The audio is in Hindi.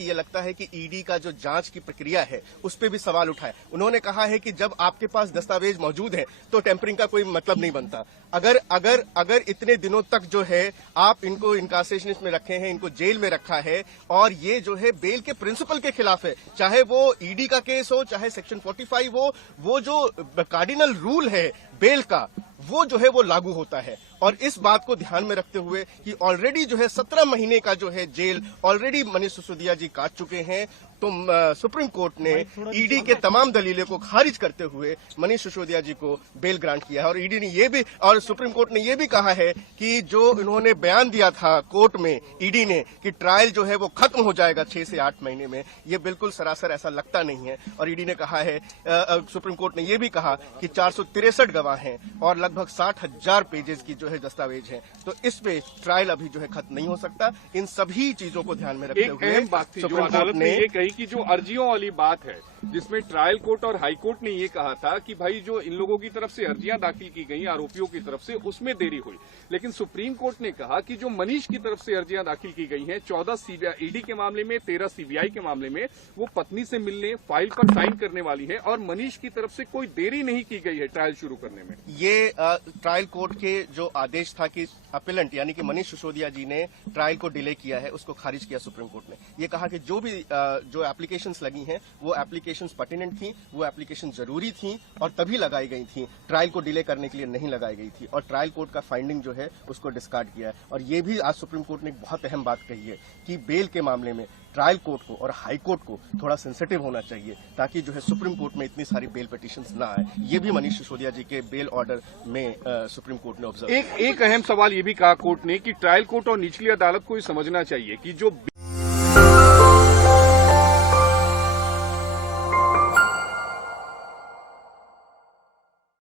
ये लगता है कि ईडी का जो जांच की प्रक्रिया है उस पर भी सवाल उठाए। उन्होंने कहा है कि जब आपके पास दस्तावेज मौजूद है तो टेम्परिंग का कोई मतलब नहीं बनता। अगर इतने दिनों तक जो है आप इनको इनकार्सेशन में रखे हैं, इनको जेल में रखा है और ये जो है बेल के प्रिंसिपल के खिलाफ है, चाहे वो ईडी का केस हो, चाहे सेक्शन 45 हो, वो जो कार्डिनल रूल है बेल का वो जो है वो लागू होता है। और इस बात को ध्यान में रखते हुए कि ऑलरेडी जो है 17 महीने का जो है जेल ऑलरेडी मनीष सिसोदिया जी काट चुके हैं, तो सुप्रीम कोर्ट ने ईडी के तमाम दलीलों को खारिज करते हुए मनीष सिसोदिया जी को बेल ग्रांट किया है। और ईडी ने ये भी और सुप्रीम कोर्ट ने ये भी कहा है कि जो इन्होंने बयान दिया था कोर्ट में ईडी ने कि ट्रायल जो है वो खत्म हो जाएगा 6 से 8 महीने में, ये बिल्कुल सरासर ऐसा लगता नहीं है। और ईडी ने कहा है, सुप्रीम कोर्ट ने ये भी कहा कि 463 गवाह हैं और लगभग 60,000 पेजेस की जो है दस्तावेज है, तो इस पे ट्रायल अभी जो है खत्म नहीं हो सकता। इन सभी चीजों को ध्यान में रखते हुए सुप्रीम कोर्ट ने ये कही कि जो अर्जियों वाली बात है जिसमें ट्रायल कोर्ट और हाई कोर्ट ने ये कहा था कि भाई जो इन लोगों की तरफ से अर्जियां दाखिल की गई आरोपियों की तरफ से उसमें देरी हुई, लेकिन सुप्रीम कोर्ट ने कहा कि जो मनीष की तरफ से अर्जियां दाखिल की गई हैं 14 ईडी के मामले में, 13 सीबीआई के मामले में, वो पत्नी से मिलने फाइल पर साइन करने वाली है और मनीष की तरफ से कोई देरी नहीं की गई है ट्रायल शुरू करने में। ये ट्रायल कोर्ट के जो आदेश था कि अपीलेंट यानी कि मनीष सिसोदिया जी ने ट्रायल को डिले किया है, उसको खारिज किया सुप्रीम कोर्ट ने। ये कहा कि जो भी जो एप्लीकेशंस लगी हैं वो एप्लीकेशंस पर्टिनेंट थी, वो एप्लीकेशन जरूरी थी और तभी लगाई गई थी, ट्रायल को डिले करने के लिए नहीं लगाई गई थी। और ट्रायल कोर्ट का फाइंडिंग जो है उसको डिस्कार्ड किया है। और ये भी आज सुप्रीम कोर्ट ने एक बहुत अहम बात कही है कि बेल के मामले में ट्रायल कोर्ट को और हाई कोर्ट को थोड़ा सेंसिटिव होना चाहिए ताकि जो है सुप्रीम कोर्ट में इतनी सारी बेल पिटीशंस ना आए। ये भी मनीष सिसोदिया जी के बेल ऑर्डर में सुप्रीम कोर्ट ने ऑब्जर्व। एक अहम सवाल ये भी कहा कोर्ट ने कि ट्रायल कोर्ट और निचली अदालत को ये समझना चाहिए कि जो